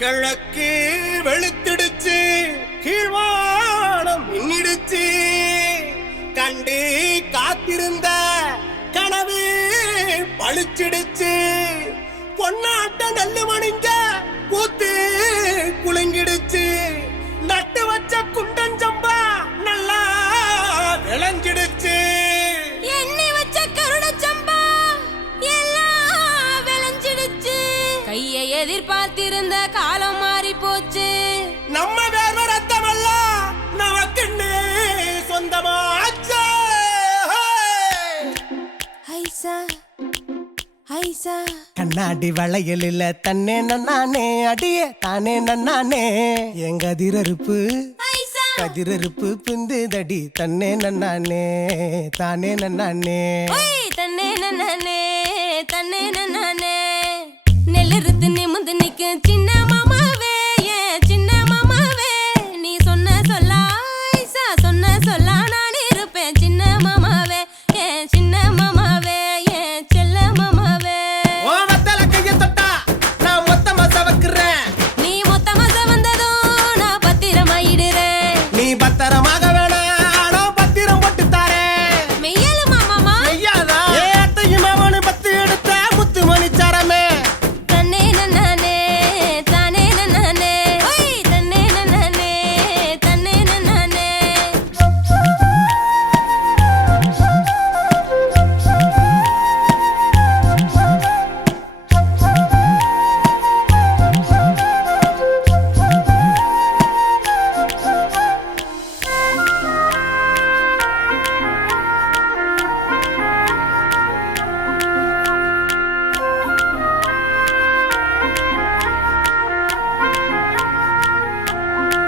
கிழக்கு வெளுத்திடுச்சு, கீழ்வானம் மின்னிடுச்சு, கண்டு காத்திருந்த கனவு பழிச்சிடுச்சு, பொன்னாட்ட நல்லு மணிங்க கூத்து குலுங்கிடுச்சு, நட்டு வச்ச குண்டஞ்சம்பா நல்லா விளைஞ்சிடுச்சு, எண்ணி வச்ச கருடச்சம்பா எல்லாம் விளைஞ்சிடுச்சு, கையை எதிர்பார்த்திருந்த காலம் மாறி போச்சு, நம்ம வேர்வ ரத்தமெல்லாம் நமக்குன்னு சொந்தமாச்சு. ஐசா ஐசா கண்ணாடி வளையல் இல்ல தன்னே நன்னானே அடியே தானே நன்னானே எங்க அதிரறுப்பு ஐசா கதிரறுப்பு பிந்துதடி தன்னே நன்னானே தானே நன்னானே ஓய் தன்னே நன்னானே தன்னே நன்னானே நெல்லறுத்து நிமிந்து நிக்க சின்ன மாமாவே ஏன் சின்ன மாமாவே நீ சொன்ன சொல்லா ஐசா சொன்ன சொல்லா நான் இருப்பேன் சின்ன மாமாவே ஏன் சின்ன மாமாவே ஏன் செல்ல மாமாவே ஓ வத்தல கைய தொட்டா நான் மொத்தமா சவக்குறேன், நீ மொத்தமா வந்ததும் நான் பத்திரமாயிடுறேன், நீ பத்திரமாக வேணா நான் பத்திரம் போட்டு தாரேன். மெய்யலுமா மாமா ஐயாதா ஏ அத்தையும் மாமனு பத்து எடுத்த முத்து மணிச்சாரமே, தன்னே நன்னானே தானே நன்னானே ஓய் தன்னே நன்னானே தன்னே நன்னானே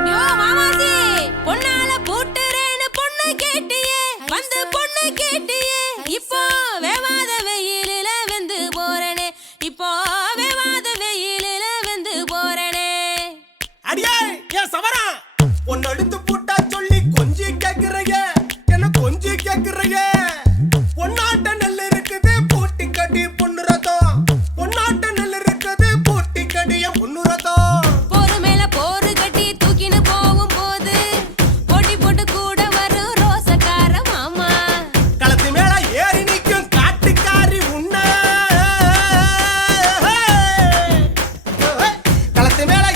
யோ மாமாசி பொன்னால பூட்டுறேன்னு பொண்ணு கேட்டியே வந்து பொண்ணு கேட்டியே இப்போ வேவாத வெயிலில வெந்து போறனே இப்போ வேவாத வெயிலில வெந்து போறனே அடியே ஏன் சவரா பொண்ணு எடுத்து பூட்டா சொல்லி கொஞ்சி கேக்குறைய என்ன கொஞ்சி கேக்குறைய, பொன்னாட்ட நெல் இருக்குது பூட்டி கட்டி பொண்ணு ரதம், பொன்னாட்ட நெல் இருக்குது பூட்டி கட்டிய பொண்ணு ரதம், போரு மேல போரு கட்டி தூக்கின்னு போகும் போது போட்டி போட்டு கூட வரும் ரோசக்கார மாமா களத்து மேல ஏறி நிக்கும் காட்டுக்காரி உன்ன, களத்து மேல